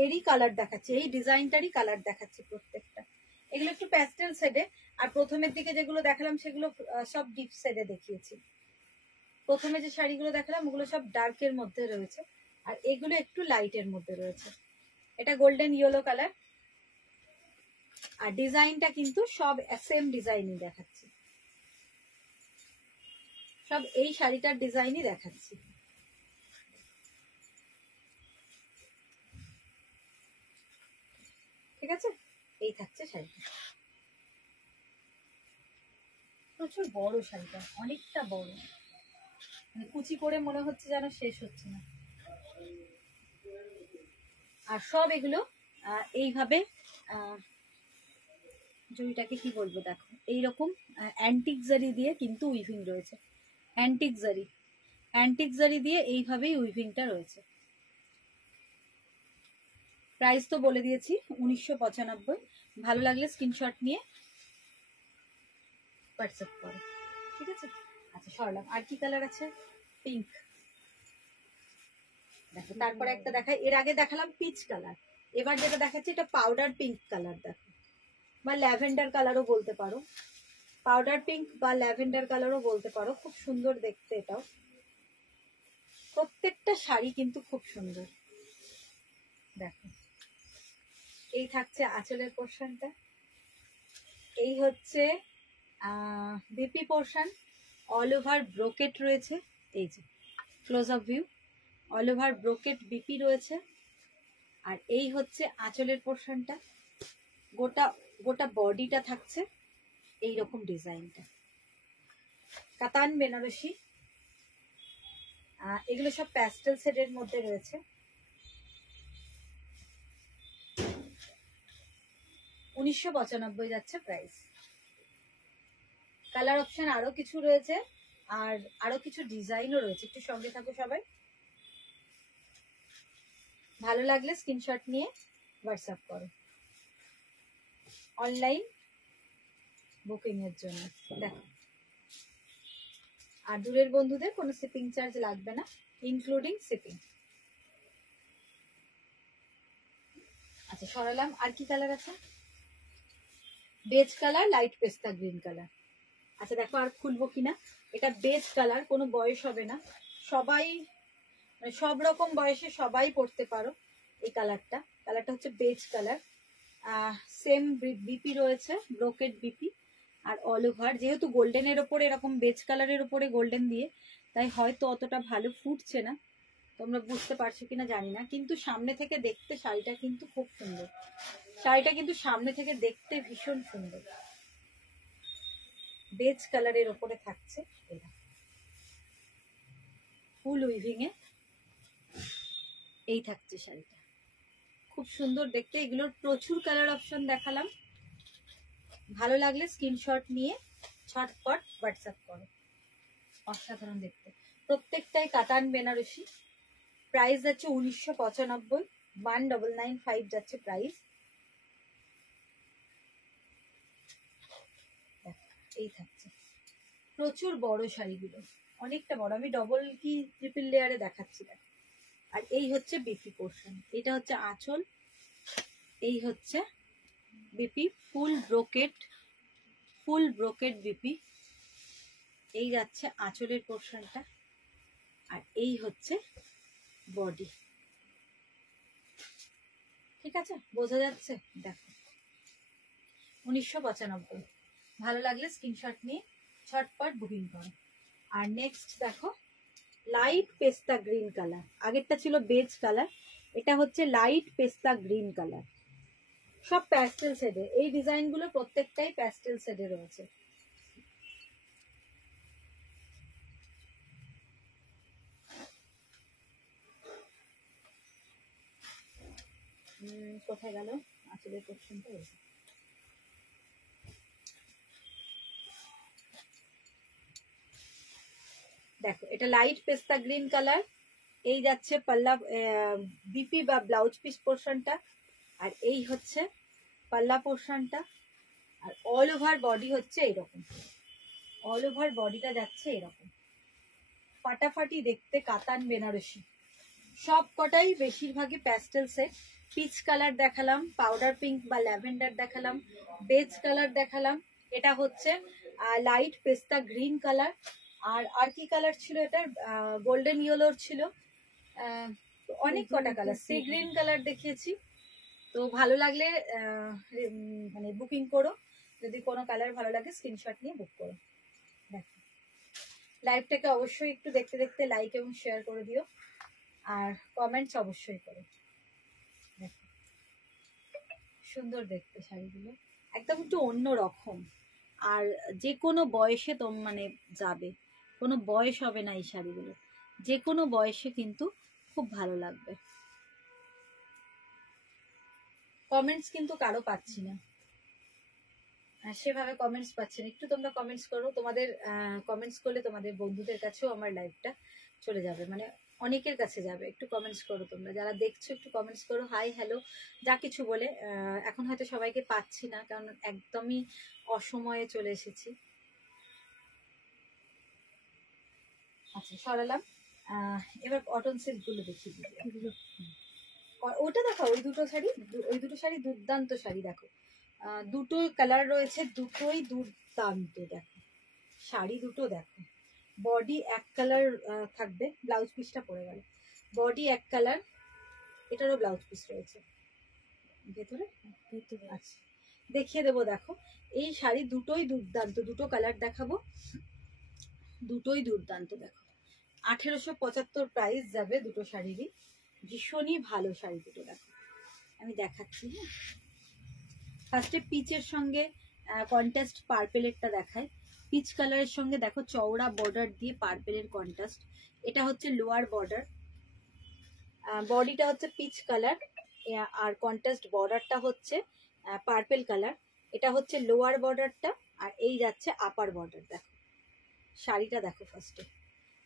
এরই কালার দেখাচ্ছে, এই ডিজাইনটারই কালার দেখাচ্ছে প্রত্যেকটা। এগুলো একটু প্যাস্টেল শেডে, আর প্রথমের দিকে যেগুলো দেখালাম সেগুলো সব ডিপ শেডে দেখিয়েছি। প্রথমে যে শাড়িগুলো দেখালাম ওগুলো সব ডার্কের মধ্যে রয়েছে, আর এগুলো একটু লাইটের মধ্যে রয়েছে। এটা গোল্ডেন ইয়েলো কালার, আর ডিজাইনটা কিন্তু সব সেম ডিজাইনই দেখাচ্ছি, সব এই শাড়িটার ডিজাইনই দেখাচ্ছি। ঠিক আছে, এই থাকছে শাড়িটা। প্রচুর বড় শাড়িটা, অনেকটা বড়, মানে কুচি করে মনে হচ্ছে যেন শেষ হচ্ছে না। আর সব এগুলো এইভাবে জরিটাকে কি বলবো, দেখো এইরকম অ্যান্টিক জারি দিয়ে কিন্তু উইভিং রয়েছে, অ্যান্টিক জারি দিয়ে এইভাবেই উইভিংটা রয়েছে। প্রাইস তো বলে দিয়েছি 1995। ভালো লাগলে স্ক্রিনশট নিয়ে হোয়াটসঅ্যাপ করো, ঠিক আছে? আচ্ছা সরলাম। আর কি কালার আছে? পিঙ্ক। দেখো তারপরে একটা দেখাই, এর আগে দেখালাম পিচ কালার, এবার যেটা দেখাচ্ছি এটা পাউডার পিঙ্ক কালার, দেখো, বা ল্যাভেন্ডার কালারও বলতে পারো, পাউডার পিঙ্ক বা ল্যাভেন্ডার কালারও বলতে পারো। খুব সুন্দর দেখতে এটাও, প্রত্যেকটা শাড়ি কিন্তু খুব সুন্দর। দেখো এই থাকছে আঁচলের পোর্শনটা, এই হচ্ছে BP portion, all over brocade রয়েছে। এই যে close up view, all over brocade BP রয়েছে। আর এই হচ্ছে আঁচলের পোর্শনটা, গোটা গোটা বডিটা থাকছে এইরকম ডিজাইনটা, কাতান বেনারসি। এগুলো সব প্যাস্টেল শেডের মধ্যে রয়েছে। 1995 যাচ্ছে প্রাইস। কালার অপশন আরো কিছু রয়েছে, আর আরো কিছু ডিজাইনও রয়েছে, একটু সঙ্গে থাকো সবাই। ভালো লাগলে স্ক্রিনশট নিয়ে হোয়াটসঅ্যাপ করো অনলাইন বুকিং এর জন্য। দেখো, আর দূরের বন্ধুদের কোনো শিপিং চার্জ লাগবে না, ইনক্লুডিং শিপিং। আচ্ছা সরালাম। আর কি কালার আছে? বেজ কালার, লাইট পেস্তা গ্রিন কালার। আচ্ছা দেখো আর খুলবো কিনা। এটা বেজ কালার, কোনো বয়স হবে না, সবাই মানে সব রকম বয়সে সবাই পড়তে পারো এই কালারটা। কালারটা হচ্ছে বেজ কালার, সেম বিপি রয়েছে, ব্রোকেট বিপি। আর অল ওভার, যেহেতু গোল্ডেনের ওপরে এরকম বেজ কালারের ওপরে গোল্ডেন দিয়ে, তাই হয়তো অতটা ভালো ফুটছে না, তোমরা বুঝতে পারছো কিনা জানি না, কিন্তু সামনে থেকে দেখতে শাড়িটা কিন্তু খুব সুন্দর। শাড়িটা কিন্তু সামনে থেকে দেখতে ভীষণ সুন্দর। বেজ কালারের ওপরে থাকছে, এটা ফুল উইভিং এ এই থাকছে শাড়িটা, খুব সুন্দর দেখতে। এগুলোর প্রচুর কালার অপশন দেখালাম, ভালো লাগলে স্ক্রিনশট নিয়ে ঝটপট হোয়াটসঅ্যাপ করো। অসাধারণ দেখতে, প্রত্যেকটাই কাতান বেনারসি। প্রাইস যাচ্ছে 1995, 1995 যাচ্ছে প্রাইস। এই থাকছে, প্রচুর বড় শাড়িগুলো, অনেকটা বড়। আমি ডবল কি ট্রিপল লেয়ারে দেখাচ্ছি। আর এই হচ্ছে বিপি পোর্শন, এটা হচ্ছে আঁচল, এই হচ্ছে বিপি, ফুল ব্রোকেট বিপি। এই যাচ্ছে আঁচলের পোর্শনটা, আর এই হচ্ছে বডি। ঠিক আছে, বোঝা যাচ্ছে? দেখো 1995। ভালো লাগলে স্ক্রিনশট নিয়ে ঝটপট বুকিং করো। আর নেক্সট দেখো লাইট পেস্তা গ্রিন কালার, আগেরটা ছিল বেজ কালার, এটা হচ্ছে লাইট পেস্তা গ্রিন কালার। সব প্যাস্টেল শেডে, এই ডিজাইনগুলো প্রত্যেকটাই প্যাস্টেল শেডে রয়েছে। কোথায় গেল আসলে কোশ্চেনটা? দেখো এটা লাইট পেস্তা গ্রিন কালার, এই যাচ্ছে পাল্লা বিপি বা ব্লাউজ পিস পোর্শনটা, আর এই হচ্ছে পাল্লা পোর্শনটা। আর অল ওভার বডি হচ্ছে এরকম, অল ওভার বডিটা যাচ্ছে এরকম ফাটাফাটি দেখতে কাতান বেনারসি। সব কটাই বেশিরভাগই প্যাস্টেল সেট। পিচ কালার দেখালাম, পাউডার পিঙ্ক বা ল্যাভেন্ডার দেখালাম, বেজ কালার দেখালাম, এটা হচ্ছে লাইট পেস্তা গ্রিন কালার। আর কি কালার ছিল এটার? গোল্ডেন ইয়েলোর ছিল, অনেক কটা কালার। সি গ্রিন কালার দেখিয়েছি। তো ভালো লাগলে মানে বুকিং করো, যদি কোনো কালার ভালো লাগে স্ক্রিনশট নিয়ে বুক করো। দেখো লাইভটাকে অবশ্যই একটু দেখতে দেখতে লাইক এবং শেয়ার করে দিও, আর কমেন্টস অবশ্যই করো। দেখো সুন্দর দেখতে শাড়িগুলো, একদম একটু অন্য রকম। আর যে কোনো বয়সে মানে যাবে, কোনো বয়স হবে না এই শাড়িগুলো, যে কোনো বয়সে কিন্তু খুব ভালো লাগবে। কমেন্টস কিন্তু কারো পাচ্ছি না, সেভাবে কমেন্টস পাচ্ছি না। একটু তোমরা কমেন্টস করো, তোমাদের কমেন্টস করলে তোমাদের বন্ধুদের কাছেও আমার লাইভটা চলে যাবে, মানে অনেকের কাছে যাবে। একটু কমেন্টস করো, তোমরা যারা দেখছো একটু কমেন্টস করো, হাই হ্যালো যা কিছু বলে। এখন হয়তো সবাইকে পাচ্ছি না, কারণ একদমই অসময়ে চলে এসেছি। আচ্ছা সরালাম, এবার কটন সিল্ক গুলো দেখিয়ে দিই। ওটা দেখো, ওই দুটো শাড়ি দুর্দান্ত শাড়ি। দেখো দুটো কালার রয়েছে, দুটোই দুর্দান্ত। দেখো শাড়ি দুটো দেখো, বডি এক কালার থাকবে, ব্লাউজ পিসটা পরে গেল, বডি এক কালার, এটারও ব্লাউজ পিস রয়েছে ভেতরে। আচ্ছা দেখিয়ে দেবো। দেখো এই শাড়ি দুটোই দুর্দান্ত, দুটো কালার দেখাবো, দুটোই দুর্দান্ত। দেখো 1875 প্রাইস যাবে দুটো শাড়িরই, ভীষণই ভালো শাড়ি দুটো। দেখো আমি দেখাচ্ছি। হ্যাঁ, ফার্স্টে পিচের সঙ্গে কন্ট্রাস্ট পার্পেলেরটা দেখায়। পিচ কালারের সঙ্গে দেখো চওড়া বর্ডার দিয়ে পার্পেলের কন্ট্রাস্ট, এটা হচ্ছে লোয়ার বর্ডার। বডিটা হচ্ছে পিচ কালার, আর কন্ট্রাস্ট বর্ডারটা হচ্ছে পার্পেল কালার। এটা হচ্ছে লোয়ার বর্ডারটা, আর এই যাচ্ছে আপার বর্ডার। দেখো শাড়িটা দেখো ফার্স্টে,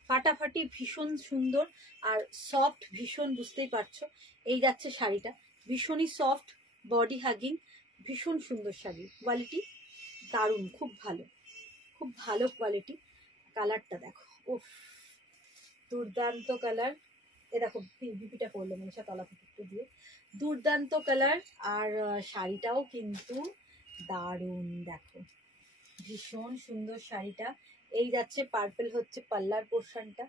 ফাটাফাটি ভীষণ সুন্দর আর সফট ভীষণ, বুঝতেই পারছো। এই যাচ্ছে শাড়িটা, ভীষণই সফট, বডি হাগিং, ভীষণ সুন্দর শাড়ি, কোয়ালিটি দারুণ, খুব ভালো, খুব ভালো কোয়ালিটি। কালারটা দেখো, উফ দুর্দান্ত কালার। এ দেখো বিপিটা পরলো মনীষা তলা থেকে একটু দিয়ে, দুর্দান্ত কালার। আর শাড়িটাও কিন্তু দারুণ, দেখো ভীষণ সুন্দর শাড়িটা। এই যাচ্ছে পার্পল হচ্ছে পাল্লার পোর্শনটা,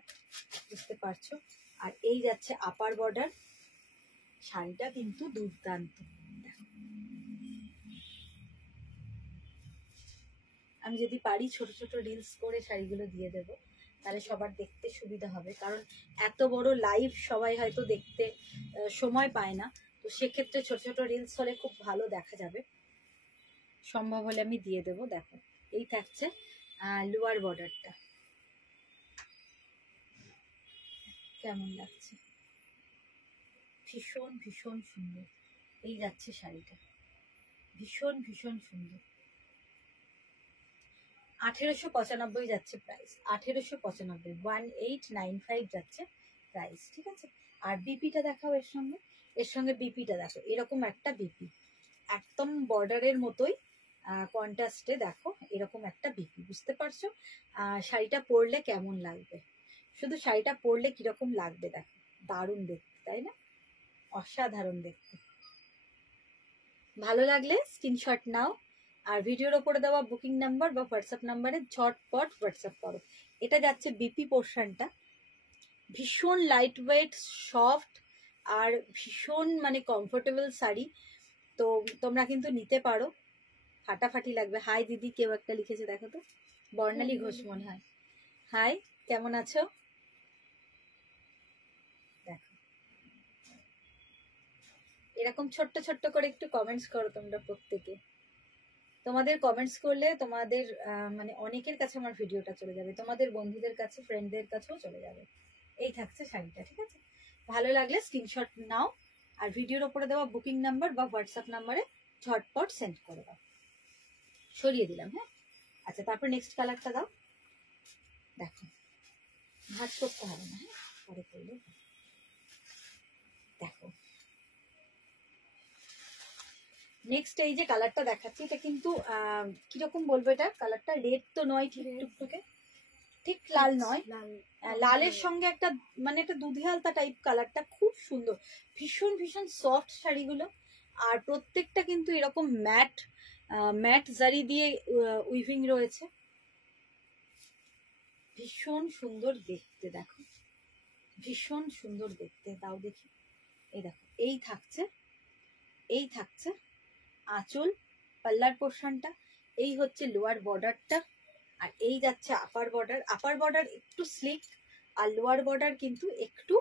বুঝতে পারছো, আর এই যাচ্ছে আপার বর্ডার। শাড়িটা কিন্তু দুর্দান্ত। আমি যদি পারি ছোট ছোট রিলস করে শাড়িগুলো দিয়ে দেবো, তাহলে সবার দেখতে সুবিধা হবে, কারণ এত বড় লাইভ সবাই হয়তো দেখতে সময় পায় না, তো সেক্ষেত্রে ছোট ছোট রিলস হলে খুব ভালো দেখা যাবে। সম্ভব হলে আমি দিয়ে দেবো। দেখো এই থাকছে লোয়ার বর্ডারটা, কেমন লাগছে, ভীষণ ভীষণ সুন্দর। এই যাচ্ছে শাড়িটা, ভীষণ ভীষণ সুন্দর। 1895 যাচ্ছে প্রাইস, 1895, 1895 যাচ্ছে প্রাইস, ঠিক আছে। আর বিপিটা দেখাও এর সঙ্গে, এর সঙ্গে বিপিটা দেখো, এরকম একটা বিপি, একদম বর্ডারের মতোই কন্ট্রাস্টে দেখো, এরকম একটা বিপি, বুঝতে পারছো শাড়িটা পরলে কেমন লাগবে, শুধু শাড়িটা পরলে কিরকম লাগবে দেখো, দারুণ দেখতে, তাই না, অসাধারণ দেখতে। ভালো লাগলে স্ক্রিনশট নাও, আর ভিডিওর ওপরে দেওয়া বুকিং নাম্বার বা হোয়াটসঅ্যাপ নাম্বারে ঝটপট হোয়াটসঅ্যাপ করো। এটা যাচ্ছে বিপি পোর্শনটা, ভীষণ লাইট ওয়েট, সফট, আর ভীষণ মানে কমফোর্টেবল শাড়ি, তো তোমরা কিন্তু নিতে পারো, ফাটাফাটি লাগবে। হাই দিদি কেউ একটা লিখেছে, দেখো তো, বর্ণালী ঘোষ মনে হয়। হাই, কেমন আছো? দেখো এরকম ছোট্ট ছোট্ট করে একটু কমেন্টস করো তোমরা প্রত্যেকে, তোমাদের কমেন্টস করলে তোমাদের মানে অনেকের কাছে আমার ভিডিওটা চলে যাবে, তোমাদের বন্ধুদের কাছে, ফ্রেন্ডদের কাছেও চলে যাবে। এই থাকছে শাড়িটা, ঠিক আছে। ভালো লাগলে স্ক্রিনশট নাও, আর ভিডিওর ওপরে দেওয়া বুকিং নাম্বার বা হোয়াটসঅ্যাপ নাম্বারে ঝটপট সেন্ড করে দাও। সরিয়ে দিলাম, হ্যাঁ। আচ্ছা, তারপর নেক্সট কালারটা দাও। দেখো ভাঁজ করতে হবে না, হ্যাঁ, পরে করলে। দেখো নেক্সট এই যে কালারটা দেখাচ্ছি, এটা কিন্তু কিরকম বলবো, এটা কালারটা রেড তো নয়, ঠিক টুকটুকে, ঠিক লাল নয়, লালের সঙ্গে একটা মানে একটা দুধি হালতা টাইপ কালারটা, খুব সুন্দর, ভীষণ ভীষণ সফট শাড়িগুলো। আর প্রত্যেকটা কিন্তু এরকম ম্যাট ম্যাট জারি দিয়ে উইভিং রয়েছে, ভীষণ সুন্দর দেখতে, দেখো ভীষণ সুন্দর দেখতে। দাও দেখি, এই দেখো এই থাকছে, এই থাকছে আঁচল, পাল্লার পোর্শনটা, এই হচ্ছে লোয়ার বর্ডারটা, আর এই যাচ্ছে আপার বর্ডার। আপার বর্ডার একটু স্লিক, আর লোয়ার বর্ডার কিন্তু একটু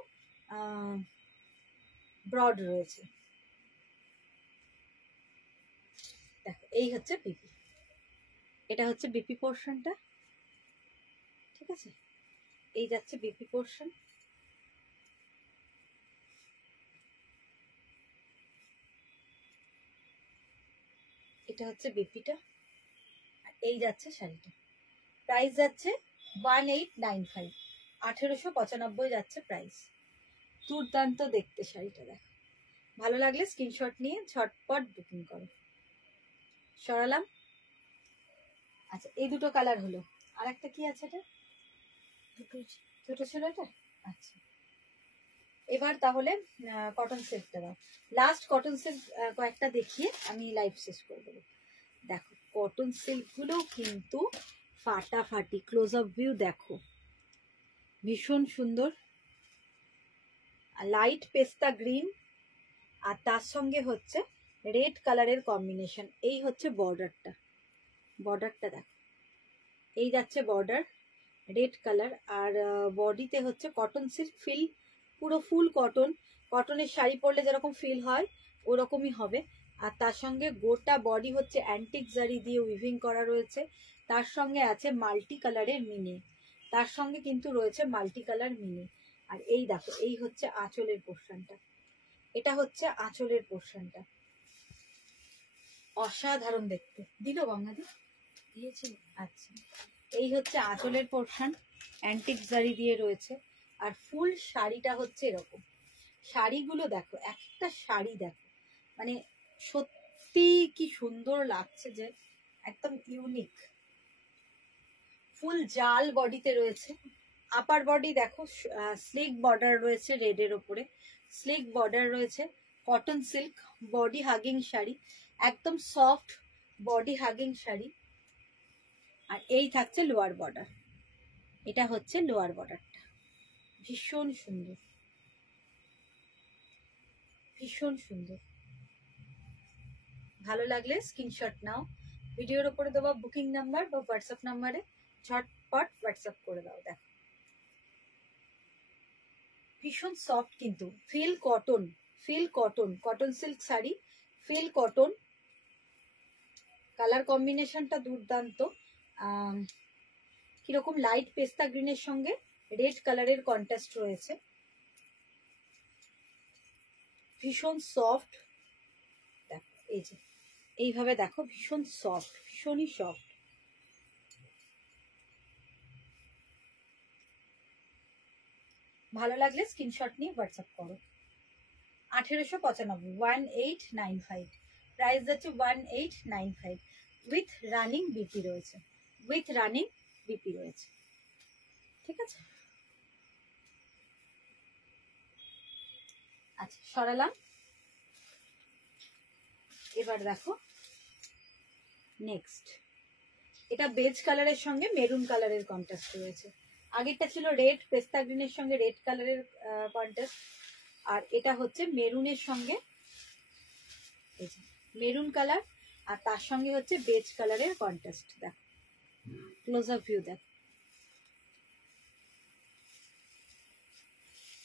ব্রড রয়েছে। দেখো এই হচ্ছে বিপি, এটা হচ্ছে বিপি পোর্শনটা, ঠিক আছে। এই যাচ্ছে বিপি পোর্শন, এটা হচ্ছে বিপিটা, আর এই যাচ্ছে শাড়িটা। প্রাইস যাচ্ছে 1895, 1895 যাচ্ছে প্রাইস। দুর্দান্ত দেখতে শাড়িটা, দেখো ভালো লাগলে স্ক্রিনশট নিয়ে ঝটপট বুকিং করো। সরালাম। আচ্ছা, এই দুটো কালার হলো, আর একটা কি আছে, এটা দুটো ছিল এটা। আচ্ছা, এবার তাহলে কটন সিল্কটা দাও, লাস্ট কটন সিল্ক কয়েকটা দেখিয়ে আমি লাইভ শেষ করে দেবো। দেখো কটন সিল্ক গুলো কিন্তু ফাটাফাটি, ক্লোজ আপ ভিউ দেখো, ভীষণ সুন্দর, লাইট পেস্তা গ্রিন, আর তার সঙ্গে হচ্ছে রেড কালারের কম্বিনেশন। এই হচ্ছে বর্ডারটা, বর্ডারটা দেখো, এই যাচ্ছে বর্ডার রেড কালার, আর বডিতে হচ্ছে কটন সিল্ক ফিল, পুরো ফুল কটন, কটনের শাড়ি পরলে যেরকম ফিল হয় ওরকমই হবে। আর তার সঙ্গে গোটা বডি হচ্ছে অ্যান্টিক জারি দিয়ে উইভিং করা রয়েছে, তার সঙ্গে আছে মাল্টি কালারের মিনি, তার সঙ্গে কিন্তু রয়েছে মাল্টি কালার মিনি। আর এই দেখো এই হচ্ছে আঁচলের পোর্শনটা, এটা হচ্ছে আঁচলের পোর্শনটা, অসাধারণ দেখতে। দিল গঙ্গাদি দিয়েছি। আচ্ছা, এই হচ্ছে আঁচলের পোর্শন, অ্যান্টিক জারি দিয়ে রয়েছে, আর ফুল শাড়িটা হচ্ছে এরকম। শাড়িগুলো দেখো, একটা শাড়ি দেখো, মানে সত্যি কি সুন্দর লাগছে, যে একদম ইউনিক। ফুল জাল বডিতে রয়েছে, আপার বডি দেখো স্লিক বর্ডার রয়েছে, রেডের ওপরে স্লিক বর্ডার রয়েছে, cotton silk body hugging sari, একদম সফট বডি হাগিং শাড়ি। আর এই থাকছে লোয়ার বর্ডার, এটা হচ্ছে লোয়ার বর্ডারটা, ভীষণ সুন্দর, ভীষণ সুন্দর। ভালো লাগলে স্ক্রিনশট নাও, ভিডিওর উপরে দেওয়া বুকিং নাম্বার বা হোয়াটসঅ্যাপ নাম্বারে ঝটপট হোয়াটসঅ্যাপ করে দাও। দেখো ভীষণ সফট, কিন্তু feel cotton, feel cotton, cotton silk sari, feel cotton. Colour কম্বিনেশনটা দুর্দান্ত। কিরকম লাইট পেস্তা গ্রিনের সঙ্গে রেড কালারের কন্ট্রাস্ট রয়েছে। ভীষণ সফট, দেখো এই যে এইভাবে দেখো, ভীষণ সফট, ভীষণই সফট। ভালো লাগলে স্ক্রিনশট নিয়ে হোয়াটসঅ্যাপ করো। 1895, 1895 প্রাইস যাচ্ছে 1895, উইথ রানিং বিপি রয়েছে, উইথ রানিং বিপি রয়েছে। ঠিক আছে, আচ্ছা সরালাম। এবার দেখো নেক্সট, এটা বেজ কালারের সঙ্গে মেরুন কালারের কন্ট্রাস্ট রয়েছে। আগেরটা ছিল রেড পেস্তা গ্রিনের সঙ্গে রেড কালারের কন্ট্রাস্ট, আর এটা হচ্ছে মেরুনের সঙ্গে, মেরুন কালার, আর তার সঙ্গে হচ্ছে বেজ কালারের কন্ট্রাস্ট। দেখো ক্লোজ আপ ভিউ, দেখো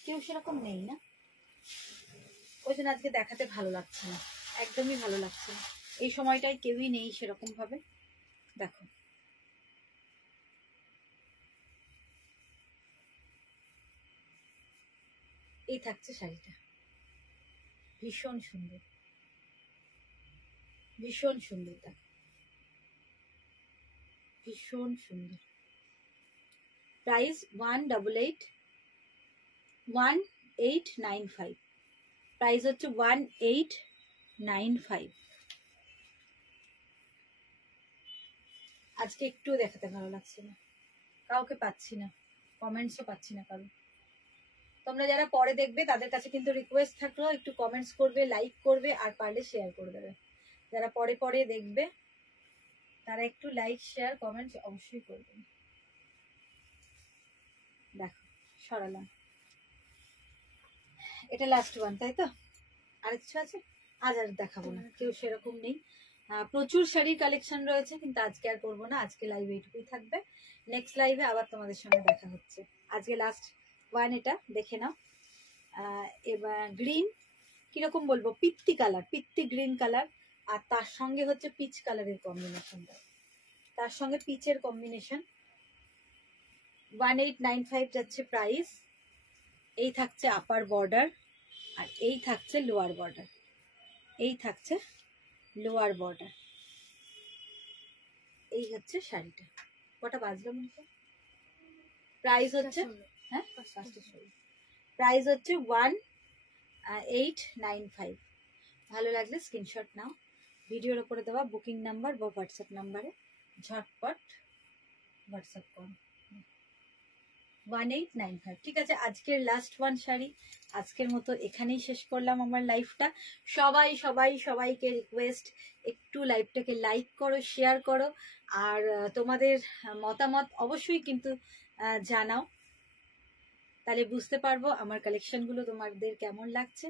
কেউ সেরকম নেই না, ওই জন্য আজকে দেখাতে ভালো লাগছে না, একদমই ভালো লাগছে না। এই সময়টায় কেউই নেই সেরকম ভাবে। দেখো এই থাকছে শাড়িটা, ভীষণ সুন্দর, ভীষণ সুন্দর, দেখো ভীষণ সুন্দর। প্রাইস 1895, প্রাইস হচ্ছে 1895। আজকে একটু দেখাতে ভালো লাগছে না, কাউকে পাচ্ছি না, কমেন্টসও পাচ্ছি না কারণ। তোমরা যারা পরে দেখবে তাদের কাছে কিন্তু রিকোয়েস্ট থাকলো একটু কমেন্টস করবে, লাইক করবে, আর পারলে শেয়ার করে দেবে। যারা পরে পরে দেখবে তারা একটু লাইক শেয়ার কমেন্টস অবশ্যই করবেন। দেখো সরালাম, এটা লাস্ট ওয়ান তাই তো? আর কিছু আছে? আজ আর দেখাবো না, কেউ সেরকম নেই। প্রচুর শাড়ির কালেকশন রয়েছে, কিন্তু আজকে আর করবো না, আজকে লাইভে এইটুকুই থাকবে। নেক্সট লাইভে আবার তোমাদের সঙ্গে দেখা হচ্ছে। আজকে লাস্ট ওয়ান, এটা দেখে নাও। এবার গ্রিন, কিরকম বলবো, পিত্তি কালার, পিত্তি গ্রিন কালার, আর তার সঙ্গে হচ্ছে পিচ কালারের কম্বিনেশনটা, তার সঙ্গে পিচের কম্বিনেশন। 1895 যাচ্ছে প্রাইস। এই থাকছে আপার বর্ডার, আর এই থাকছে লোয়ার বর্ডার, এই থাকছে লোয়ার বর্ডার। এই হচ্ছে শাড়িটা। কটা বাজলো মনে? প্রাইস হচ্ছে, হ্যাঁ প্রাইস হচ্ছে 1895। ভালো লাগলে স্ক্রিনশট নাও, ভিডিওর উপরে দেওয়া বুকিং নাম্বার বা হোয়াটসঅ্যাপ নাম্বারে ঝটপট হোয়াটসঅ্যাপ করো। 1895। ঠিক আছে, আজকের লাস্ট ওয়ান শাড়ি। আজকের মতো এখানেই শেষ করলাম আমার লাইফটা। সবাইকে রিকোয়েস্ট, একটু লাইভটাকে লাইক করো, শেয়ার করো, আর তোমাদের মতামত অবশ্যই কিন্তু জানাও, তাহলে বুঝতে পারবো আমার কালেকশনগুলো তোমাদের কেমন লাগছে।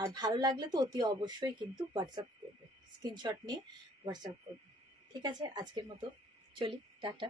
আর ভালো লাগলে তো অতি অবশ্যই কিন্তু হোয়াটসঅ্যাপ করবে, স্ক্রিনশট নিয়ে হোয়াটসঅ্যাপ করবে। ঠিক আছে, আজকের মতো চলি, টাটা।